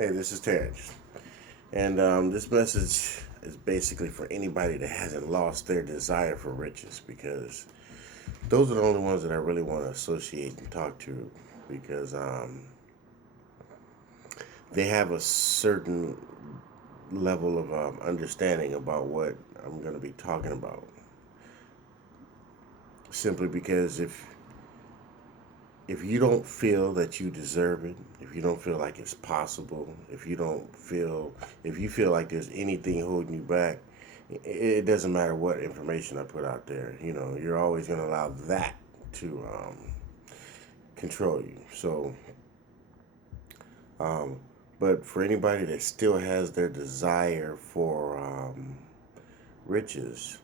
Hey, this is Terrence, and this message is basically for anybody that hasn't lost their desire for riches, because those are the only ones that I really want to associate and talk to, because they have a certain level of understanding about what I'm going to be talking about. Simply because if you don't feel that you deserve it, if you don't feel like it's possible, if you feel like there's anything holding you back, it doesn't matter what information I put out there. You're always going to allow that to control you. So, um, but for anybody that still has their desire for riches,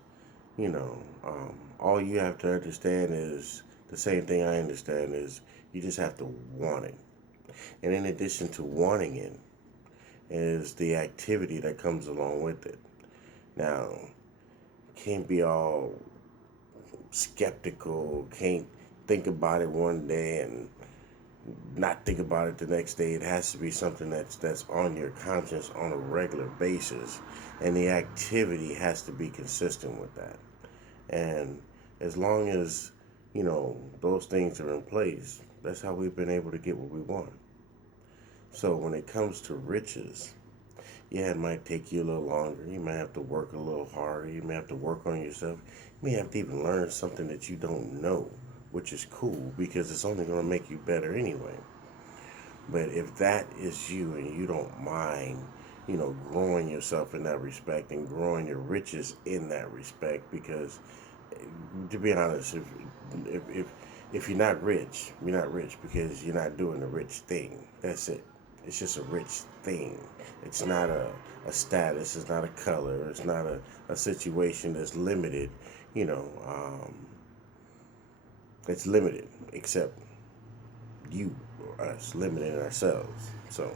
all you have to understand is the same thing I understand is you just have to want it. And in addition to wanting it, is the activity that comes along with it. Now, can't be all skeptical, can't think about it one day and not think about it the next day. It has to be something that's on your conscience on a regular basis, and the activity has to be consistent with that. And as long as those things are in place, that's how we've been able to get what we want. So when it comes to riches, yeah, it might take you a little longer. You might have to work a little harder. You may have to work on yourself. You may have to even learn something that you don't know, which is cool because it's only going to make you better anyway. But if that is you and you don't mind, growing yourself in that respect and growing your riches in that respect, because to be honest, if if you're not rich because you're not doing the rich thing. That's it. It's just a rich thing. It's not a status. It's not a color. It's not a situation that's limited. You know, um, it's limited, except you or us limiting ourselves. So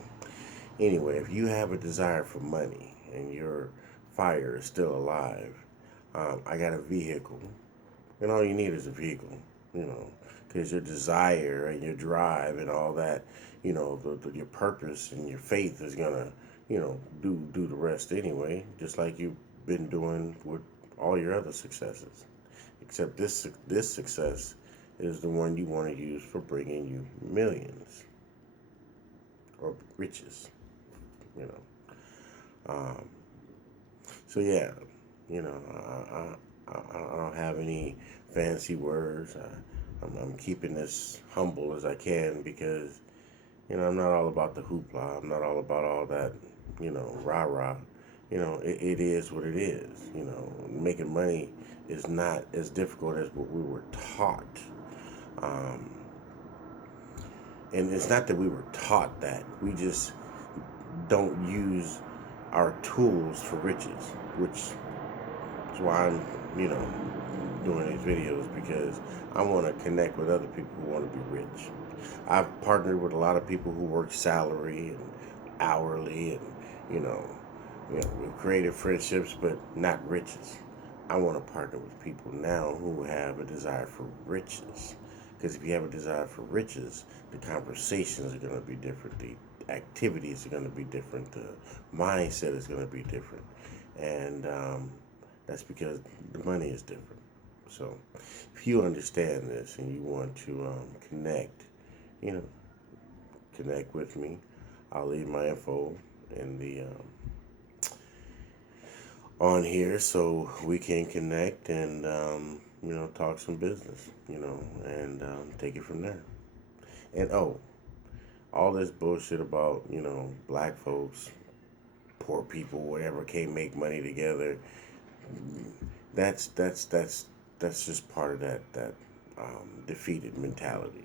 anyway, if you have a desire for money and your fire is still alive, I got a vehicle, and all you need is a vehicle. You know, because your desire and your drive and all that, your purpose and your faith is gonna, do the rest anyway. Just like you've been doing with all your other successes. Except this success is the one you want to use for bringing you millions or riches. You know. Um, so yeah, I don't have any fancy words. I'm keeping this humble as I can because I'm not all about the hoopla. I'm not all about all that rah rah. It is what it is. Making money is not as difficult as what we were taught. Um, and it's not that we were taught that. We just don't use our tools for riches, which is why I'm, doing these videos, because I want to connect with other people who want to be rich. I've partnered with a lot of people who work salary and hourly, and you know, we've created friendships, but not riches. I want to partner with people now who have a desire for riches. Because if you have a desire for riches, the conversations are going to be different. The activities are going to be different. The mindset is going to be different. And that's because the money is different. So if you understand this and you want to connect, you know, connect with me, I'll leave my info in the on here so we can connect and talk some business, and take it from there. And all this bullshit about black folks, poor people, whatever, can't make money together. That's just part of that defeated mentality.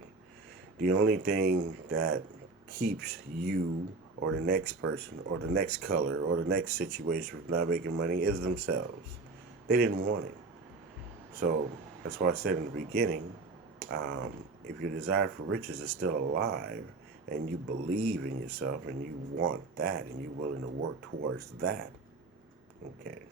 The only thing that keeps you or the next person or the next color or the next situation from not making money is themselves. They didn't want it. So that's why I said in the beginning, if your desire for riches is still alive and you believe in yourself and you want that and you're willing to work towards that, okay.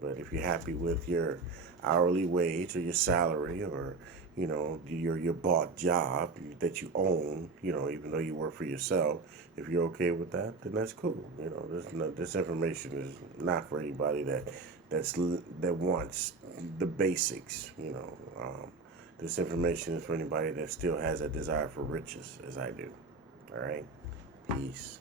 But if you're happy with your hourly wage or your salary, or your bought job that you own, even though you work for yourself. If you're okay with that, then that's cool. This information is not for anybody that wants the basics. This information is for anybody that still has a desire for riches, as I do. All right, peace.